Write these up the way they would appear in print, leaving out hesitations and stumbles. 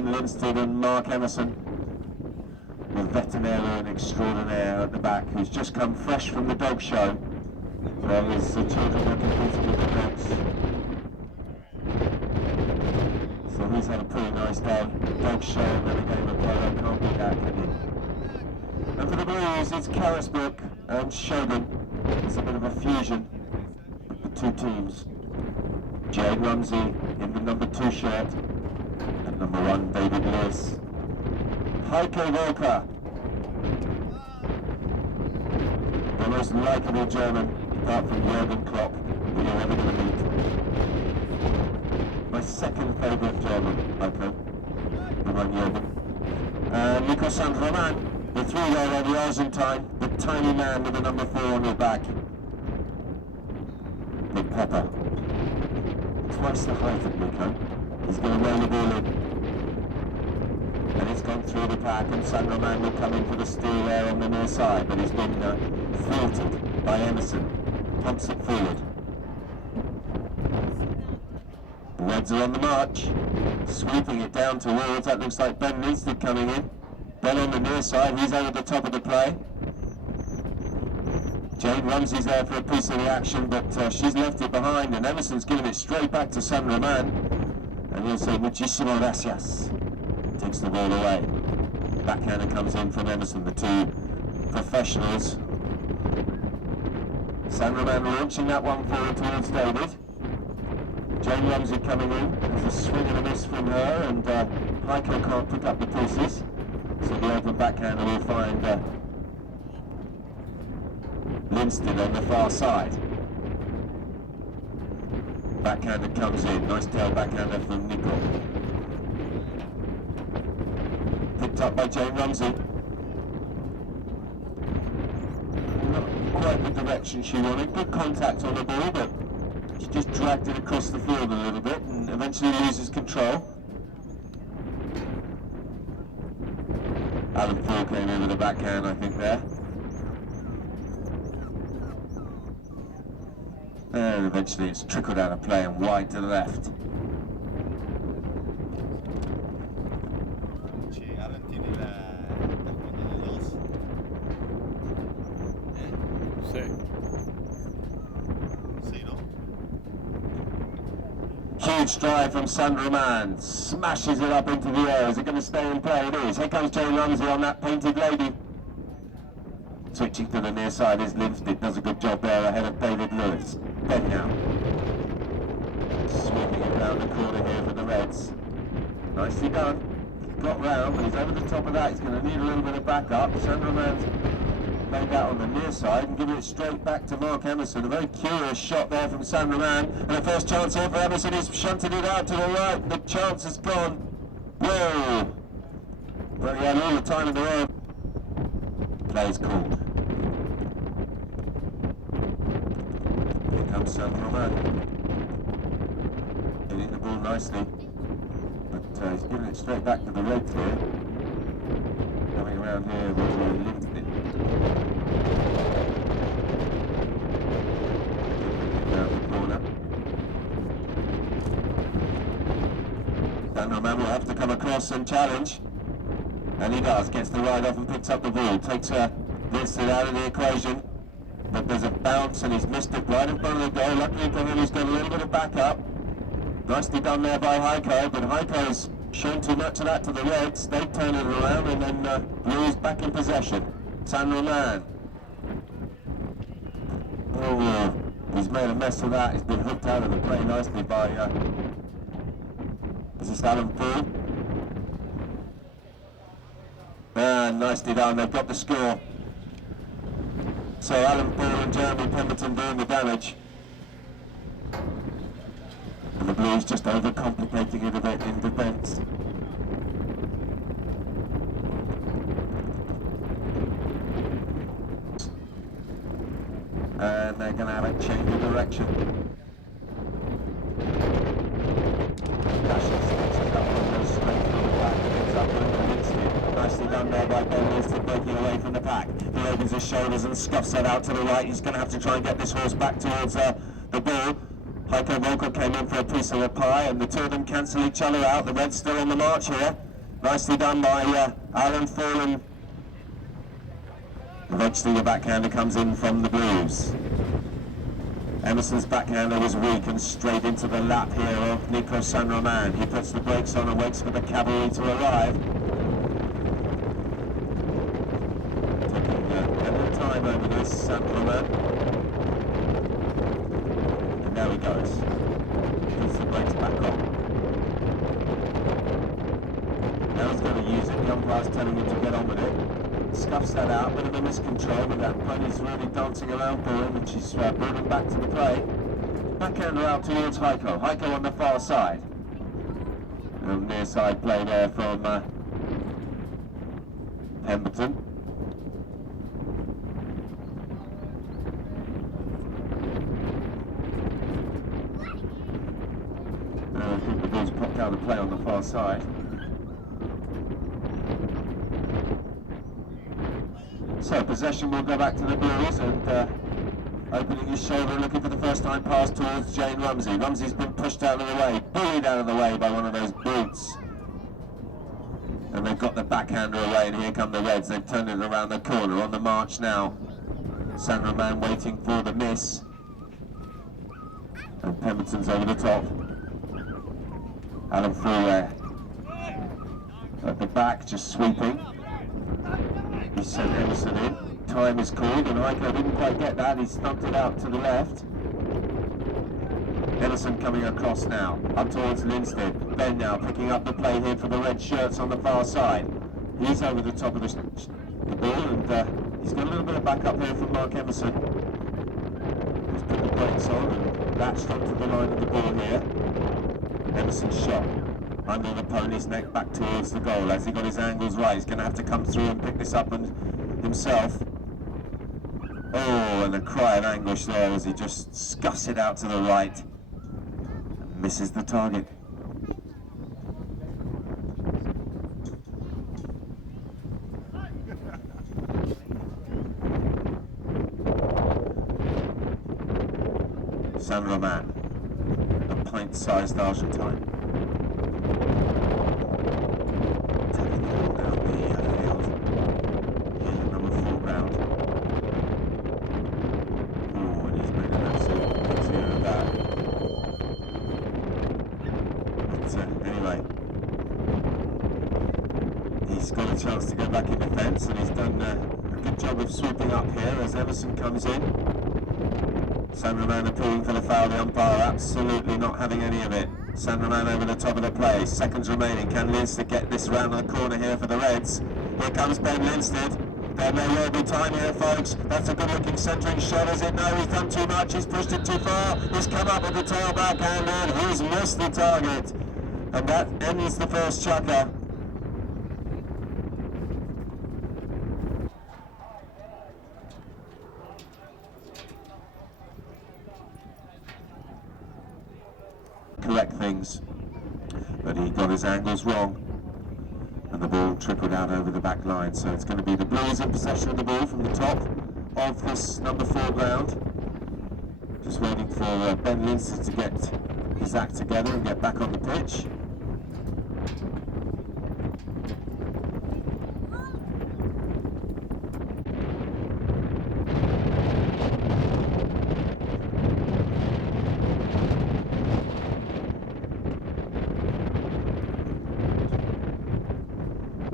Ben Linstead and Mark Emerson. The veterinarian extraordinaire at the back, who's just come fresh from the dog show. There is the children are competing with the dogs. So he's had a pretty nice day. Dog show and then a game of polo, can't beat that, can you? And for the Blues, it's Carisbrook and Shogun. It's a bit of a fusion of the two teams. Jade Rumsey in the number 2 shirt, and number 1 David Lewis. Heike Volker, the most likeable German, apart from Jürgen Klopp, that you're ever going to meet. My second favourite German, Heike, behind Jürgen. And Nico Sandroman, the 3-year-old the Argentine, the tiny man with the number 4 on your back. Big Pepper. Twice the height of Nico. He's going to roll the ball in. And he's gone through the pack, and Sandroman will come in for the steal there on the near side, but he's been thwarted by Emerson. Pumps it forward. The Reds are on the march, sweeping it down towards, that looks like Ben Linstead coming in. Ben on the near side, he's over the top of the play. Jade Rumsey's there for a piece of the action, but she's left it behind, and Emerson's giving it straight back to Sandroman. And he'll say, muchísimo gracias. Takes the ball away. Backhander comes in from Emerson, the two professionals. Sandroman launching that one forward towards David. Jane Rumsey coming in. There's a swing and a miss from her, and Heiko can't pick up the pieces. So the open backhander will find Linstead on the far side. Backhander comes in. Nice tail backhander from Nico. Picked up by Jane Rumsey. Not quite the direction she wanted. Good contact on the ball, but she just dragged it across the field a little bit and eventually loses control. Alan Paul came in with a backhand, I think, there. And eventually it's trickled out of play and wide to the left. Huge drive from Sandroman, smashes it up into the air. Is it going to stay in play? It is. Here comes Jane Rumsey on that painted lady. Switching to the near side is Linstead, does a good job there ahead of David Lewis. Ben now. Sweeping it round the corner here for the Reds. Nicely done. He's got round, but he's over the top of that. He's going to need a little bit of backup. Sandroman's laid that on the near side and giving it straight back to Mark Emerson. A very curious shot there from Sandroman. And the first chance here for Emerson is shunted it out to the right. The chance has gone. Whoa! Well, he had all the time in the world. Play's called. Here comes Sandroman. Hitting the ball nicely. But he's giving it straight back to the Reds here. Coming around here with Linstead. Down the corner. Sandroman will have to come across and challenge. And he does, gets the ride off and picks up the ball. Takes Linstead out of the equation. But there's a bounce and he's missed it right in front of the goal. Luckily for him, he's got a little bit of backup. Nicely done there by Heiko, but Heiko's shown too much of that to the Reds. They turn it around and then Blues back in possession. Sandroman. Oh, he's made a mess of that. He's been hooked out of the play nicely by is this Alan Paul? And nicely done, they've got the score. So Alan Paul and Jeremy Pemberton doing the damage. And the Blues just overcomplicating it a bit in defence. And they're going to have a change of direction. Nicely done there by Ben Linstead, breaking away from the pack. He opens his shoulders and scuffs that out to the right. He's going to have to try and get this horse back towards the ball. Heiko Volker came in for a piece of the pie, and the two of them cancel each other out. The Reds still on the march here. Nicely done by Alan Fallen. Eventually the backhander comes in from the Blues. Emerson's backhander was weak and straight into the lap here of Nico San-Roman. He puts the brakes on and waits for the cavalry to arrive. Taking a little time over this, San-Roman. And there he goes. Puts the brakes back on. Now he's going to use it. The umpire's telling him to get on with it. Scuffs that out, bit of a miscontrol, but that pony's really dancing around for him, and she's brought him back to the play. Backhander out towards Heiko. Heiko on the far side. Near side play there from Pemberton. I think the ball's popped out of play on the far side. So possession will go back to the Blues, and opening his shoulder, looking for the first time pass towards Jane Rumsey. Rumsey's been pushed out of the way, bullied out of the way by one of those brutes. And they've got the backhander away, and here come the Reds. They've turned it around the corner, on the march now. San-Roman waiting for the miss. And Pemberton's over the top. Alan Fuller at the back, just sweeping. He sent Emerson in. Time is called, and Heiko didn't quite get that. He stumped it out to the left. Emerson coming across now, up towards Linstead. Ben now picking up the play here for the red shirts on the far side. He's over the top of the ball, and he's got a little bit of backup here from Mark Emerson. He's put the brakes on and latched onto the line of the ball here. Emerson's shot under the pony's neck back towards the goal. Has he got his angles right? He's going to have to come through and pick this up and himself. Oh, and a cry of anguish there as he just scuffs it out to the right and misses the target. San-Roman, a pint-sized Argentine. He's got a chance to go back in defence, and he's done a good job of swooping up here as Emerson comes in. San-Roman appealing for the foul, the umpire absolutely not having any of it. San-Roman over the top of the play, seconds remaining. Can Linstead get this round the corner here for the Reds? Here comes Ben Linstead. There may well be time here, folks. That's a good looking centering shot, is it? No, he's done too much, he's pushed it too far. He's come up with the tail backhand and he's missed the target. And that ends the first chukker. Correct things, but he got his angles wrong, and the ball trickled out over the back line. So it's going to be the Blues in possession of the ball from the top of this number 4 ground. Just waiting for Ben Lindsay to get his act together and get back on the pitch.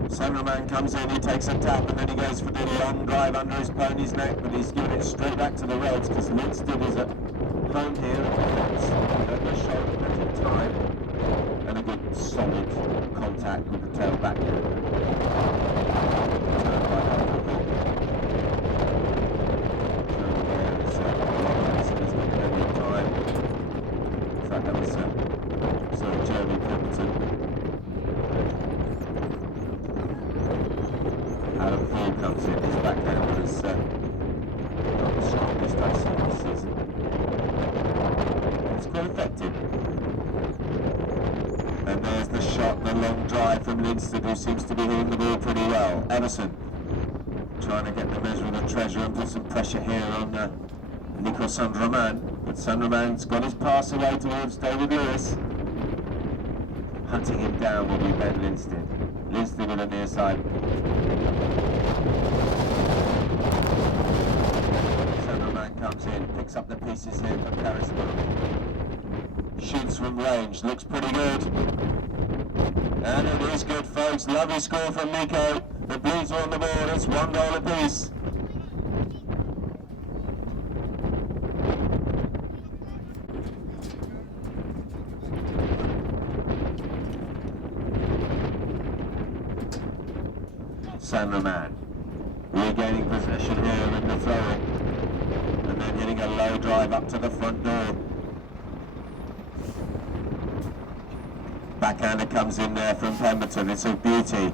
San-Roman comes in, he takes a tap, and then he goes for the long drive under his pony's neck, but he's giving it straight back to the Reds because Linstead is at home here at the shoulder, plenty of time, and a good solid contact with the tail back. In fact, that was Jeremy Pemberton. Adam Ford comes in, his backhander is not the strongest I've seen this season. It's quite effective. And there's the shot, the long drive from Linstead, who seems to be hitting the ball pretty well. Emerson trying to get the measure of the treasure and put some pressure here on Nico San-Roman. But San-Roman's got his pass away towards David Lewis. Hunting him down will be Ben Linstead. Linstead with a near side. Man comes in, picks up the pieces here for Carisma. Shoots from range, looks pretty good. And it is good, folks. Lovely score from Nico. The Blues are on the board. It's 1 goal apiece. Sandra Man regaining possession here in the throw-in. And then hitting a low drive up to the front door. Backhander comes in there from Pemberton. It's a beauty.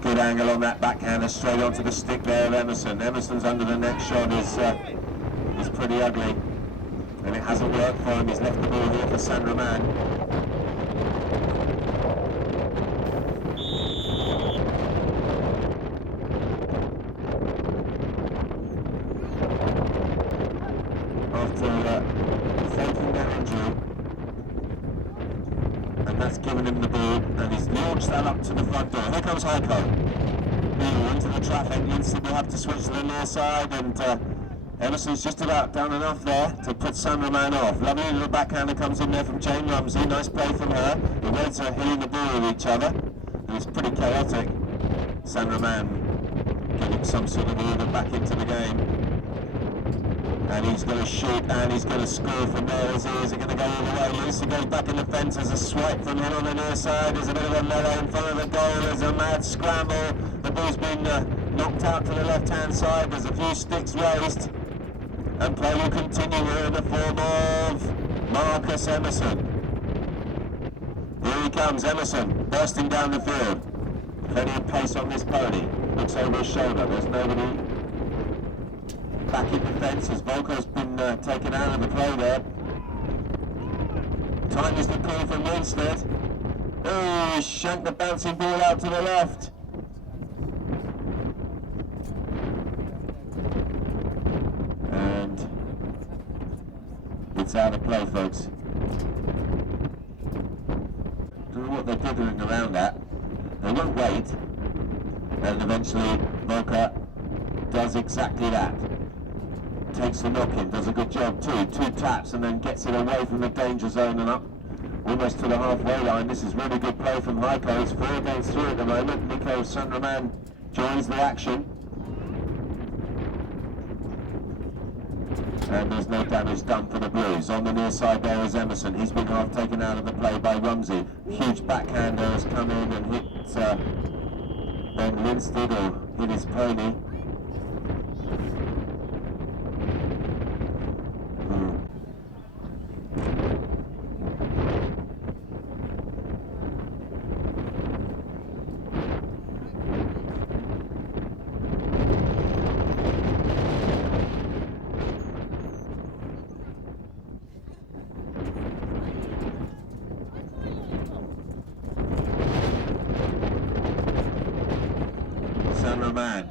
Good angle on that backhander, straight onto the stick there of Emerson. Emerson's under the next shot is pretty ugly. And it hasn't worked for him. He's left the ball here for Sandra Man. Faking that injury, and that's given him the ball, and he's launched that up to the front door. Here comes Heiko. Into the traffic. Lindsay will have to switch to the near side, and Emerson's just about done enough there to put Sandra Man off. Lovely little backhander comes in there from Jane Rumsey. Nice play from her. The Reds are hitting the ball with each other, and it's pretty chaotic. Sandra Man getting some sort of order back into the game. And he's going to shoot, and he's going to score from there. Is it going to go all the way? Lucy goes back in the fence. There's a swipe from him on the near side. There's a bit of a melee in front of the goal. There's a mad scramble. The ball's been knocked out to the left-hand side. There's a few sticks raised. And play will continue here in the form of Marcus Emerson. Here he comes, Emerson, bursting down the field. Plenty of pace on this pony. Looks over his shoulder. There's nobody back in defence as Volko's been taken out of the play there. Time is the call from Winstead. Oh, he shanked the bouncing ball out to the left. And it's out of play, folks. Don't know what they're doing around that. They won't wait. And eventually Volko does exactly that. Takes the knock-in, does a good job too. 2 taps and then gets it away from the danger zone and up almost to the halfway line. This is really good play from Heiko. It's 4 against 3 at the moment. Nico Sandraman joins the action. And there's no damage done for the Blues. On the near side there is Emerson. He's been half taken out of the play by Rumsey. Huge backhander has come in and hit Ben Linstead, or hit his pony. Man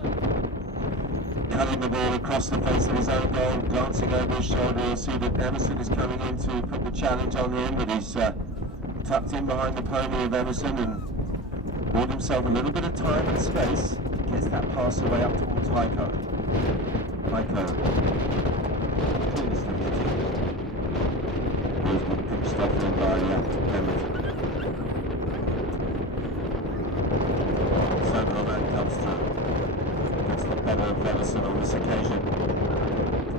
cutting the ball across the face of his own goal, glancing over his shoulder. You'll see that Emerson is coming in to put the challenge on him, but he's tucked in behind the pony of Emerson and bought himself a little bit of time and space. Gets that pass away up towards Heiko. Heiko. Cleanest of hitting. He's been pinched off in by Emerson. Comes through. Gets the pedal of Emerson on this occasion.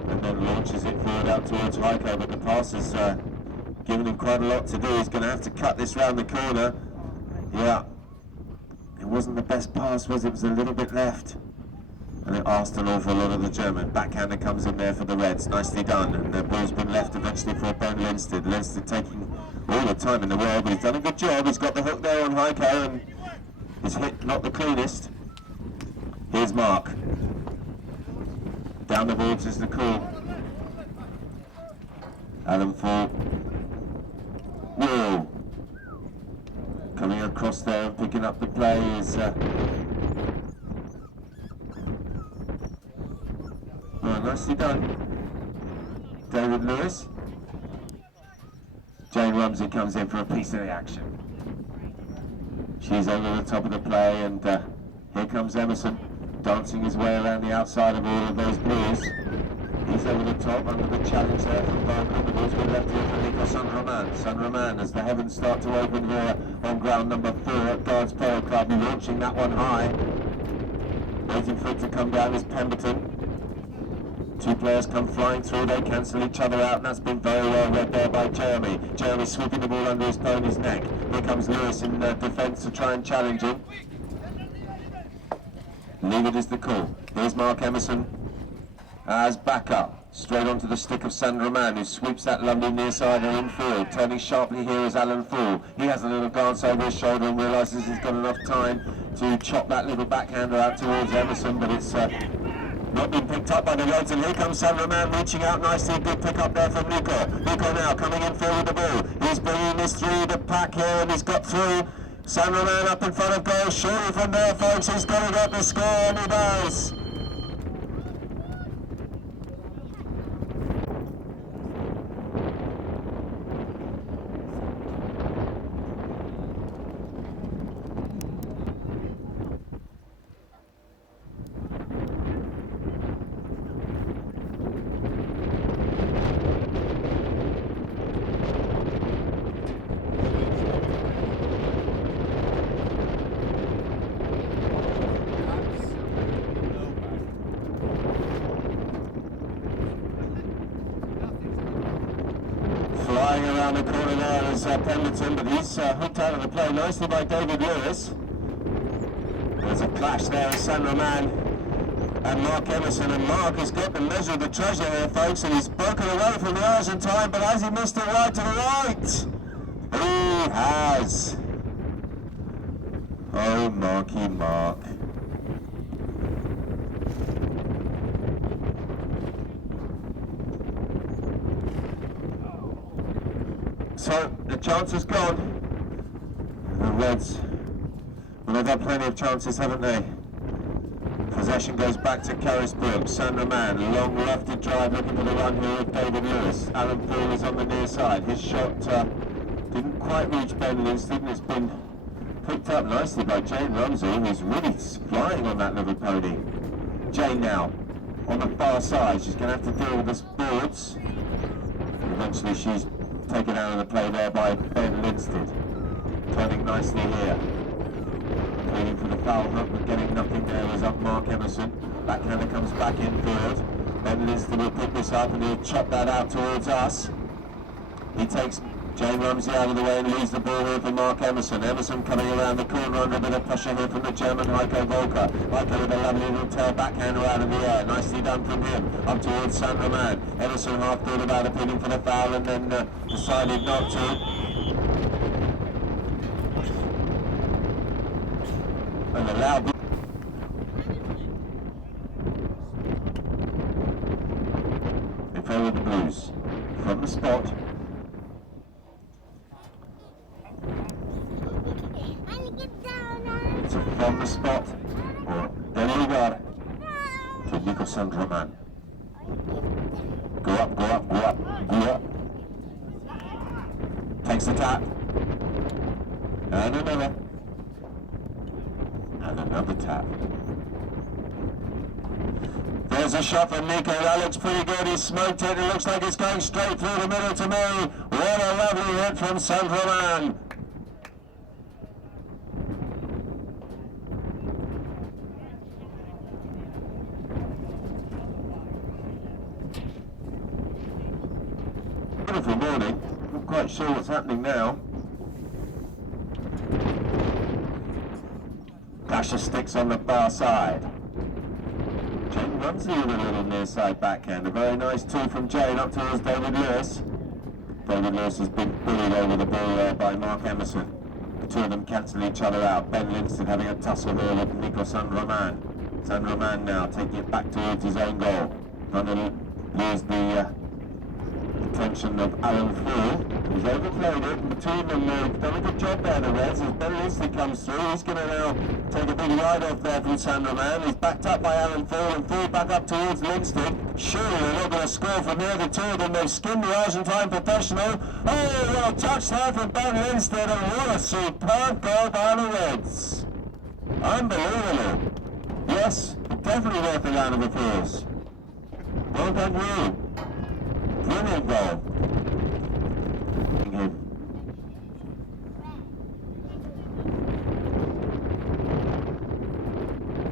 And then launches it forward out towards Heiko, but the pass has given him quite a lot to do. He's going to have to cut this round the corner. Yeah. It wasn't the best pass, was it? It was a little bit left. And it asked an awful lot of the German. Backhander comes in there for the Reds. Nicely done. And the ball's been left eventually for Ben Linstead. Linstead taking all the time in the world, but he's done a good job. He's got the hook there on Heiko, and his hit not the cleanest. Here's Mark. Down the boards is the call. Adam Fall. Whoa. Coming across there and picking up the play is nicely done. David Lewis. Jane Rumsey comes in for a piece of the action. She's over the top of the play, and here comes Emerson, dancing his way around the outside of all of those blues. He's over the top under the challenge there from Volker. The ball's been left here for Nico San-Roman. San-Roman, as the heavens start to open here on ground number 4 at Guards Polo Club, launching that one high. Waiting for it to come down is Pemberton. Two players come flying through, they cancel each other out, and that's been very well read there by Jeremy. Jeremy sweeping the ball under his pony's neck. Here comes Lewis in defence to try and challenge him. Leave it is the call. Here's Mark Emerson as backup, straight onto the stick of San-Roman, who sweeps that lovely near sider in field. Turning sharply here is Alan Fool. He has a little glance over his shoulder and realises he's got enough time to chop that little backhander out towards Emerson, but it's not been picked up by the Reds, and here comes San-Roman reaching out nicely. A good pick up there from Nico. Nico now coming in field with the ball. He's bringing this through the pack here, and he's got through. San-Roman up in front of goal. Surely from there, folks, he's got to get the score, and he does. Flying around the corner there is Pemberton, but he's hooked out of the play nicely by David Lewis. There's a clash there of San-Roman and Mark Emerson, and Mark has got the measure of the treasure here, folks, and he's broken away from the Argentine, but has he missed it right to the right? He has. Oh, Marky Mark. So, the chance is gone. The Reds, well, they've had plenty of chances, haven't they? Possession goes back to Carisbrooke. San-Roman, long lefted drive looking for the run here with David Lewis. Alan Poole is on the near side. His shot didn't quite reach Ben Linston. It's been picked up nicely by Jane Rumsey, who's really flying on that little pony. Jane now, on the far side. She's going to have to deal with the boards. Eventually she's taken out of the play there by Ben Linstead. Turning nicely here. Pleading for the foul hook, but getting nothing there is up Mark Emerson. Backhander comes back in field. Ben Linstead will pick this up and he'll chop that out towards us. He takes Jane Rumsey out of the way and leaves the ball here for Mark Emerson. Emerson coming around the corner under a bit of pressure here from the German Heiko Volker. Heiko with a lovely little tail backhander out of the air. Nicely done from him. Up towards San-Roman. Emerson half thought about appealing for the foul and then decided not to. And allowed. They follow the Blues from the spot. It's a from the spot, or del lugar, to Nico San-Roman. Go up, go up, go up, go up. Takes the tap. And another. And another tap. There's a shot from Nico. That looks pretty good. He smoked it. It looks like it's going straight through the middle to me. What a lovely hit from San-Roman. Beautiful morning. Not quite sure what's happening now. Clash of sticks on the far side. Jane Rumsey with a little near side backhand. A very nice two from Jane up towards David Lewis. David Lewis has been bullied over the ball there by Mark Emerson. The two of them cancel each other out. Ben Linstead having a tussle there with Nico San-Roman. San-Roman now taking it back towards his own goal. Trying to lose the attention of Alan Ford. He's overplayed it. Between them, they've done a good job there, the Reds. As Ben Lindsay comes through, he's going to now take a big ride off there from San Roman. He's backed up by Alan Ford and Ford back up towards Lindsay. Surely they're not going to score from here. The two of them, they've skimmed the Argentine professional. Oh, well, touch there from Ben Lindsay, and what a superb goal by the Reds. Unbelievable. Yes, definitely worth a round of applause. Well done, you. Brilliant goal.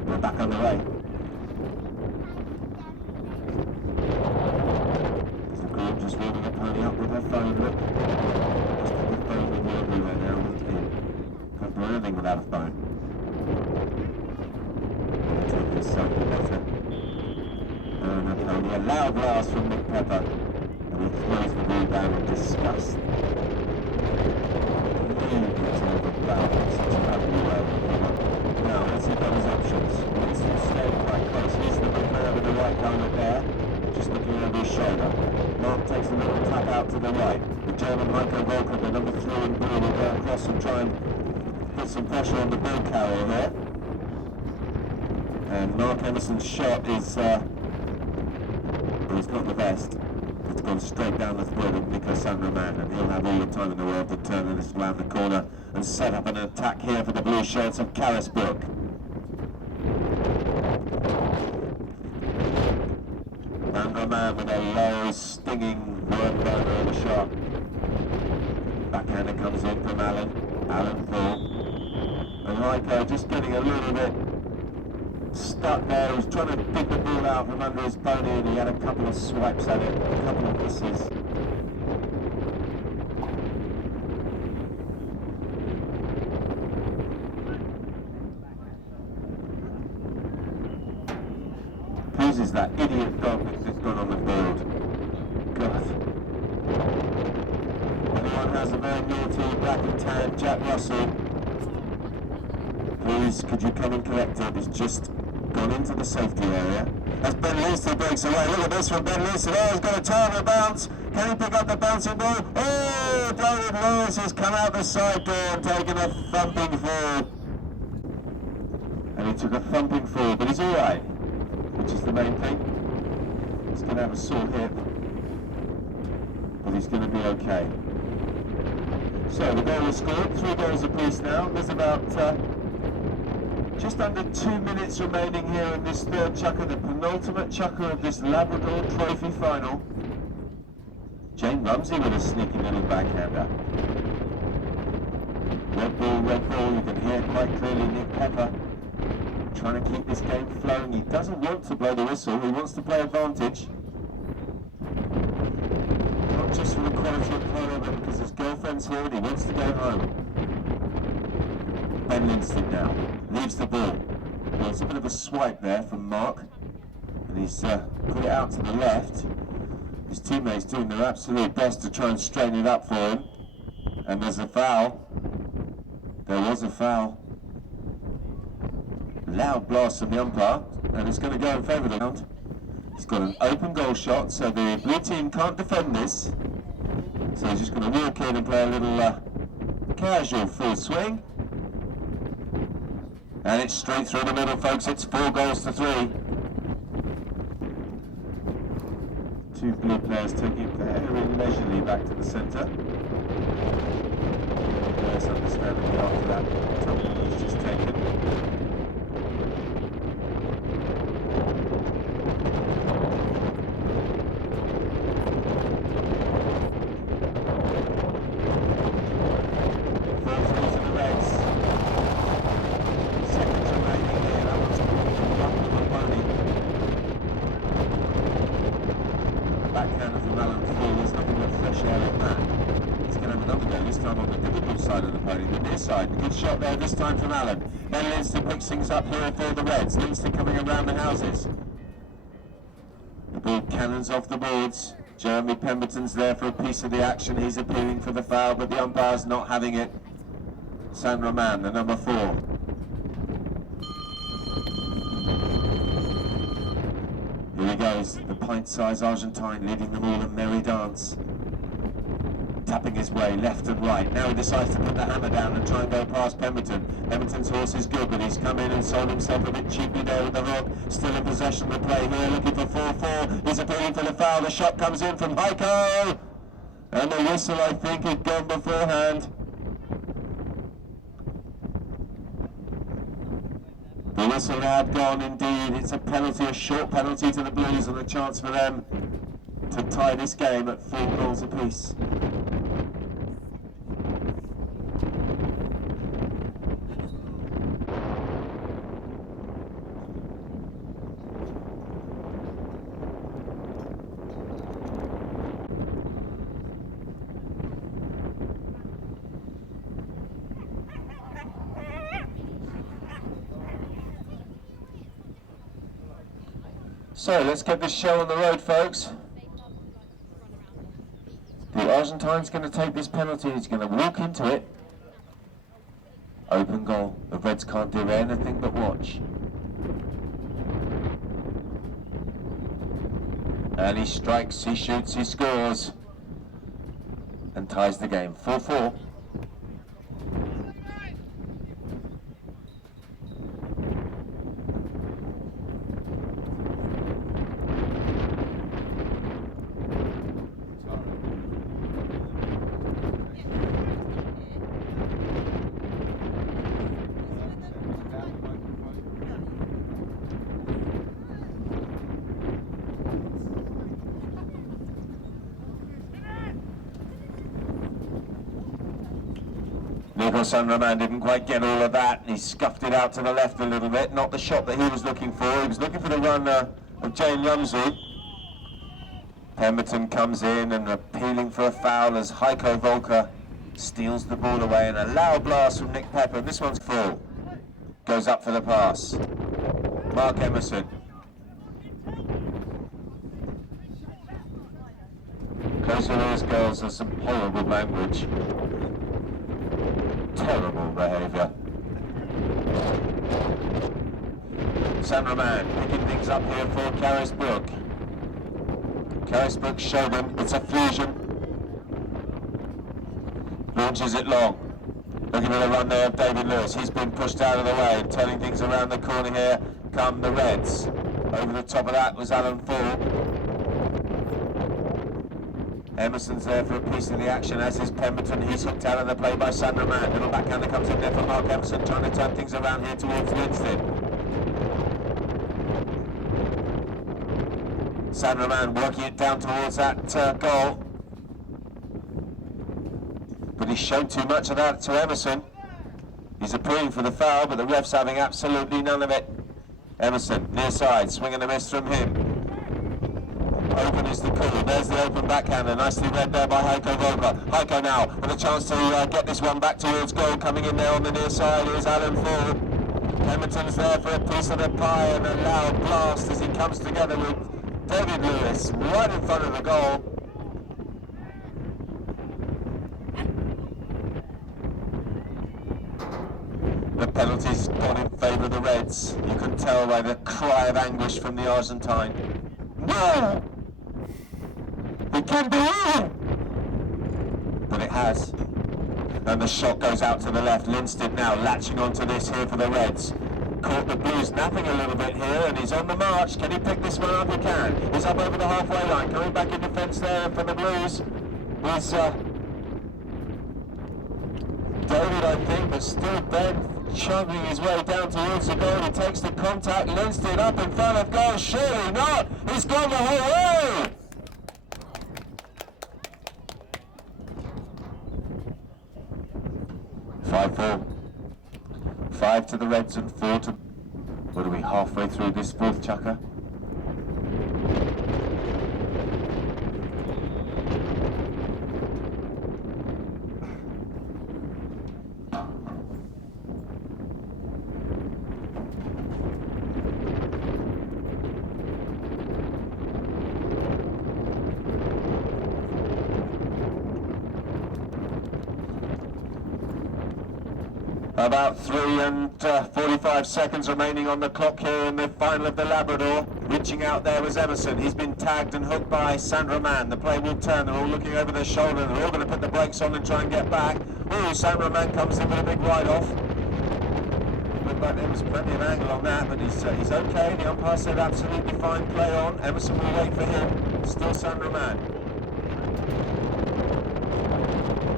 We're back on the way. There's a girl just warming her pony up with her phone, look. Just got the phone with you everywhere now. Can't do anything without a phone. Take this something better. And a pony. A loud blast from Nick Pepper. And he throws the ball down in disgust. Now, let's see those options. Winston staying quite close. He's the big man with the right helmet there, just looking over his shoulder. Mark takes a little tap out to the right. The German Heiko Volker, the number 3 in blue, will go across and try and put some pressure on the ball carrier here. And Mark Emerson's shot is, well, it's not the best. It's gone straight down the throat of Nico San Roman, and he'll have all the time in the world to turn this around the corner and set up an attack here for the blue shirts of Carisbrook. San Roman with a low, stinging worm burner of a shot. Backhander comes in from Alan Paul. And Heiko just getting a little bit stuck there. He was trying to pick the ball out from under his pony, and he had a couple of swipes at it, a couple of misses. Whose is that idiot dog that's gone on the field? God. Anyone has a very naughty black and tan Jack Russell, please could you come and collect it? It's just gone into the safety area. As Ben Lindsay breaks away, look at this from Ben Lindsay. Oh, he's got a turn and bounce. Can he pick up the bouncing ball? Oh, David Lewis has come out the side door and taken a thumping fall. And he took a thumping fall, but he's all right, which is the main thing. He's going to have a sore hip, but he's going to be okay. So the goal was scored, 3 goals apiece now. There's about just under 2 minutes remaining here in this third chukker, the penultimate chukker of this Labrador Trophy final. Jane Rumsey with a sneaky little backhander. Red ball, you can hear quite clearly Nick Pepper trying to keep this game flowing. He doesn't want to blow the whistle, he wants to play advantage. Not just for the quality of play, but because his girlfriend's here and he wants to go home. Ben Lindsay now leaves the ball. Well, it's a bit of a swipe there from Mark, and he's put it out to the left. His teammates doing their absolute best to try and straighten it up for him. And there's a foul. There was a foul. Loud blast from the umpire, and it's going to go in favour of the round. He's got an open goal shot, so the blue team can't defend this. So he's just going to walk in and play a little casual full swing. And it's straight through the middle, folks. It's 4 goals to 3. 2 blue players taking it very leisurely back to the centre. Players understandably after that tumble he's just taken. Backhand from Alan Ford, there's nothing but fresh air in that. He's going to have another go, this time on the Liverpool side of the pony, the near side. A good shot there this time from Alan. Then Lindsay picks things up here for the Reds. Lindsay coming around the houses. The ball cannons off the boards. Jeremy Pemberton's there for a piece of the action. He's appealing for the foul, but the umpire's not having it. San Roman, the number 4. Here he goes, the pint-sized Argentine leading them all a merry dance. Tapping his way left and right. Now he decides to put the hammer down and try and go past Pemberton. Pemberton's horse is good, but he's come in and sold himself a bit cheaply there with the hook. Still in possession of the play here, looking for 4-4. He's appealing for the foul. The shot comes in from Heiko. And the whistle, I think, had gone beforehand. The whistle had gone indeed. It's a penalty, a short penalty to the Blues, and a chance for them to tie this game at 4 goals apiece. So let's get this show on the road, folks. The Argentine's going to take this penalty. He's going to walk into it. Open goal. The Reds can't do anything but watch. And he strikes, he shoots, he scores. And ties the game. 4-4. San Roman didn't quite get all of that. He scuffed it out to the left a little bit. Not the shot that he was looking for. He was looking for the run of Jane Lumsey. Pemberton comes in and appealing for a foul as Heiko Volker steals the ball away, and a loud blast from Nick Pepper. This one's full. Goes up for the pass. Mark Emerson. Closer to these girls, there's some horrible language. Terrible behaviour. San Roman picking things up here for Carisbrooke. Carisbrooke showed him it's a fusion. Launches it long. Looking for the run there of David Lewis. He's been pushed out of the way and turning things around the corner here come the Reds. Over the top of that was Alan Fall. Emerson's there for a piece of the action, as is Pemberton. He's hooked out of the play by San Roman. Little backhander comes in there for Mark Emerson, trying to turn things around here towards Winston. San Roman working it down towards that goal. But he showed too much of that to Emerson. He's appealing for the foul, but the ref's having absolutely none of it. Emerson, near side, swing and a miss from him. Open is the call. There's the open backhander. Nicely read there by Heiko Volker. Heiko now with a chance to get this one back towards goal. Coming in there on the near side is Alan Fall. Pemberton's there for a piece of the pie, and a loud blast as he comes together with David Lewis right in front of the goal. The penalty's gone in favour of the Reds. You can tell by the cry of anguish from the Argentine. No! It can be on! But it has. And the shot goes out to the left. Lindstedt now latching onto this here for the Reds. Caught the Blues napping a little bit here, and he's on the march. Can he pick this one up? He can. He's up over the halfway line. Coming back in defence there for the Blues was David, I think, but still Ben chugging his way down towards the goal. He takes the contact. Lindstedt up in front of goal. Surely not. He's gone the whole way. Five to the Reds and 4 to... What are we, halfway through this fourth chukker? About 3 and 45 seconds remaining on the clock here in the final of the Labrador. Reaching out there was Emerson. He's been tagged and hooked by Sandra Mann. The play will turn. They're all looking over their shoulder. They're all going to put the brakes on and try and get back. Oh, Sandra Mann comes in with a big ride-off. Looked like there was plenty of angle on that, but he's okay. The umpire said absolutely fine, play on. Emerson will wait for him. Still Sandra Mann.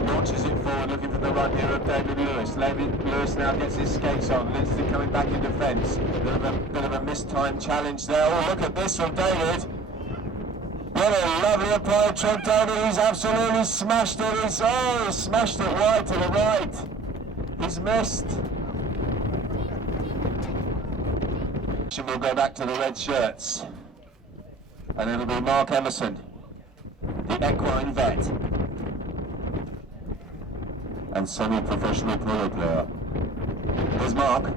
Launches it forward, looking for the run here of David Lewis. David Lewis now gets his skates on. Linston coming back in defence. Bit of a mistimed challenge there. Oh, look at this from David. What a lovely applied trip, David. He's absolutely smashed it. He's smashed it wide to the right. He's missed. We'll go back to the red shirts. And it'll be Mark Emerson, the equine vet and semi-professional polo player. Here's Mark.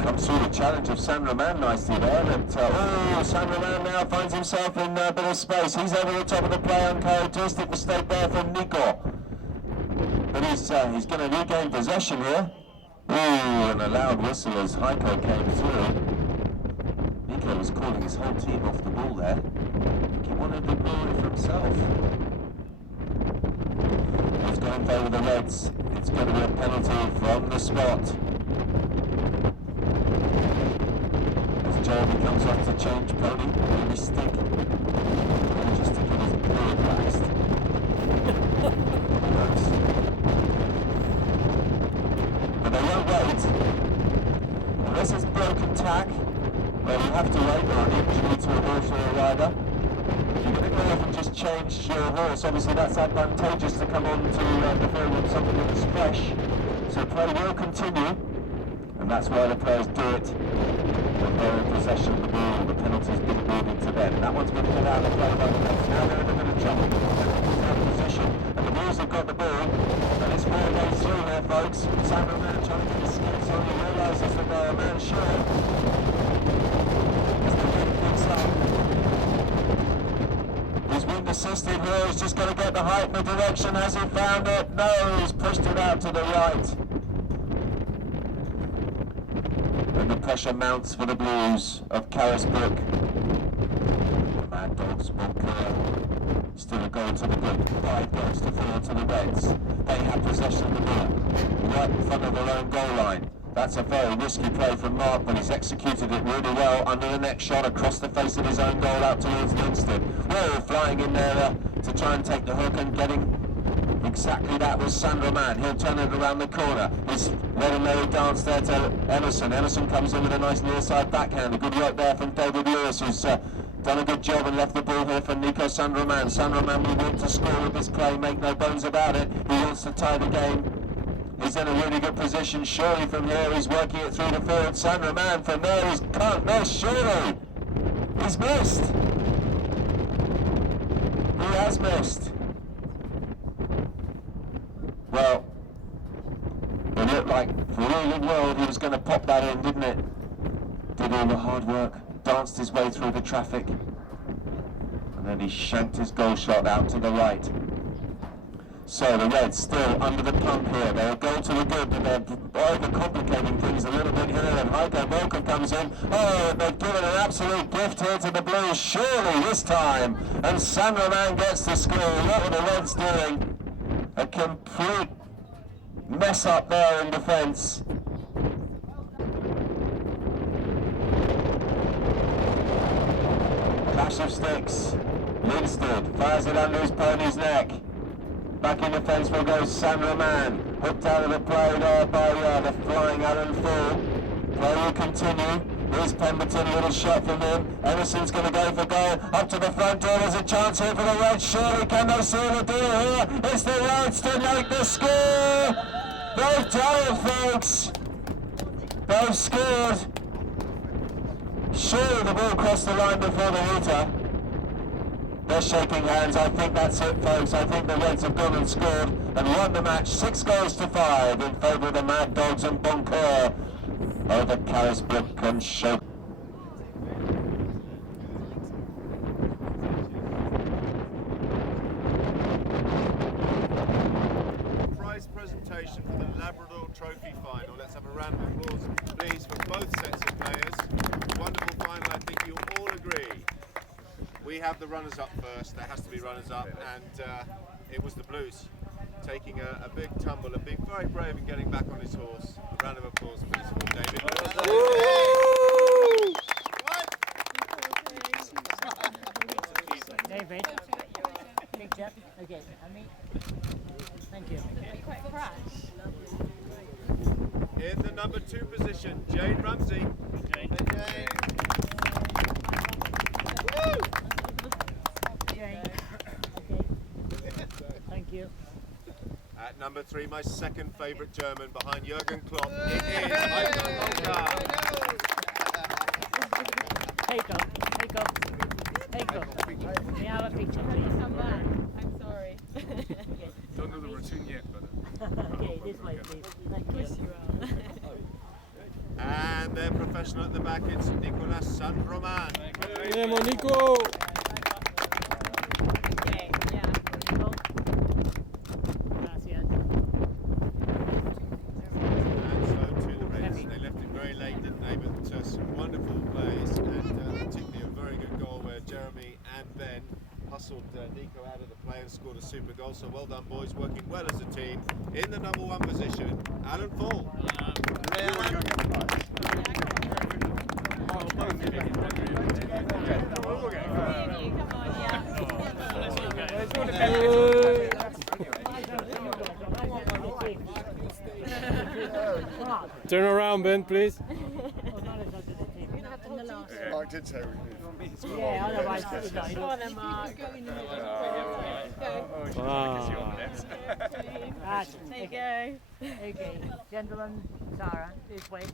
Comes through the challenge of Sandra Mann nicely there. But, Sandra Mann now finds himself in a bit of space. He's over the top of the play. Uncharacteristic mistake there from Nico. But he's going to regain possession here. Ooh, and a loud whistle as Heiko came through. Nico was calling his whole team off the ball there. I think he wanted the glory for himself. He's going to favor the Reds. It's going to be a penalty from the spot. As Jeremy comes off to change pony, maybe stick. Just to get his beard waxed. But they won't wait. Unless it's broken tack, well, you have to wait for an injury to a horse or a rider. You're going to go off and just change your horse. Obviously that's advantageous to come on to the field with something that is fresh. So play will continue, and that's why the players do it when they're in possession of the ball. The penalty's been moving to them. That one's been hit out of play by the Reds. Now they're in a bit of trouble. They're out of position, and the Blues have got the ball. And it's 4 days through there, folks. Sandra Mann trying to get his skates on. He realises that they're a man short. As the wind picks up. He's wind assisted here. He's just got to get the height and the direction. Has he found it? No, he's pushed it out to the right. And the pressure mounts for the Blues of Carisbrook. The Mad Dogs, Montclair. Still a goal to the good. 5 goals to 4 to the Reds. They have possession of the ball right in front of their own goal line. That's a very risky play from Mark, but he's executed it really well under the next shot across the face of his own goal out towards Linston. Whoa, flying in there to try and take the hook and getting exactly that was Sandra Mann. He'll turn it around the corner. He's let a merry dance there to Emerson. Emerson comes in with a nice near side backhand. A good work there from David Lewis, who's done a good job and left the ball here for Nico Sandra Mann. Sandra Mann will want to score with this play, make no bones about it. He wants to tie the game. He's in a really good position. Surely from here he's working it through the field. Sandra Mann from there, he can't miss, surely. He's missed. He has missed. Well, it looked like for all the world he was going to pop that in, didn't it? Did all the hard work, danced his way through the traffic, and then he shanked his goal shot out to the right. So the Reds still under the pump here. They'll go to the good, but they're overcomplicating things a little bit here. And Heiko Volker comes in. Oh, they've given an absolute gift here to the Blues, surely this time. And Sandra Mann gets the score. What are the Reds doing? A complete mess up there in defence. Clash of sticks. Linston fires it under his pony's neck. Back in defence will go Sandra Mann. Hooked out of the play there by the flying Alan Full. Play will continue. Here's Pemberton, a little shot from him. Emerson's going to go for goal. Up to the front door, there's a chance here for the Reds. Surely can they seal the deal here? It's the Reds to make the score! They've done it, folks! They've scored! Surely the ball crossed the line before the heater. They're shaking hands. I think that's it, folks. I think the Reds have gone and scored and won the match 6 goals to 5 in favour of the Mad Dogs and Boncoeur over Carisbrook and Show. Prize presentation for the Labrador Trophy final. Let's have a round of applause, please, for both sets of players. Wonderful final, I think. have the runners-up first. There has to be runners-up, and it was the Blues taking a big tumble and being very brave and getting back on his horse. A round of applause, please, for David. David, picture. Okay, thank you. Quite a crash. In the number 2 position, Jane Ramsey. Jane. Okay. Thank you. At number 3, my second favourite German behind Jürgen Klopp. It is Heiko Molka. Heiko. May I have a picture, please? Come back. I'm sorry. Don't know the routine yet, but Okay, this way, please. Thank you. And their professional at the back, it's Nicolas San-Roman. Andiamo Nico! Okay, yeah. Gracias. And so to the Reds. They left it very late, didn't they? But some wonderful plays, and particularly a very good goal where Jeremy and Ben hustled Nico out of the play and scored a super goal. So well done, boys, working well as a team. In the number 1 position, Alan Fall. Turn around, Ben, please. Mark did say Yeah, otherwise, Go on then, Mark. Wow. There you go. Okay, gentlemen, Sarah, this way.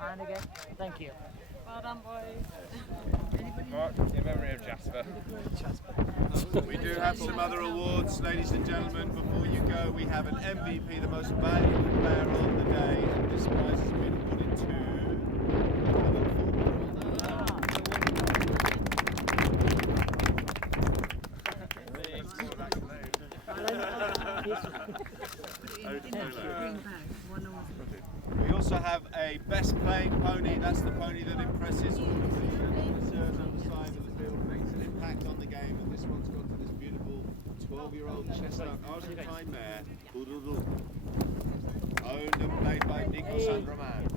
And again, thank you. Well done, boys. Mark, in memory of Jasper. We do have some other awards, ladies and gentlemen. Before you go, we have an MVP, the most valuable player on the day, and this prize has been awarded to Alan We also have a best playing pony. That's the pony that impresses all of the officers on the side of the field, makes an impact on the game, and this one's gone to this beautiful 12-year-old chestnut Argentine mare, Owned and played by Nico San-Roman.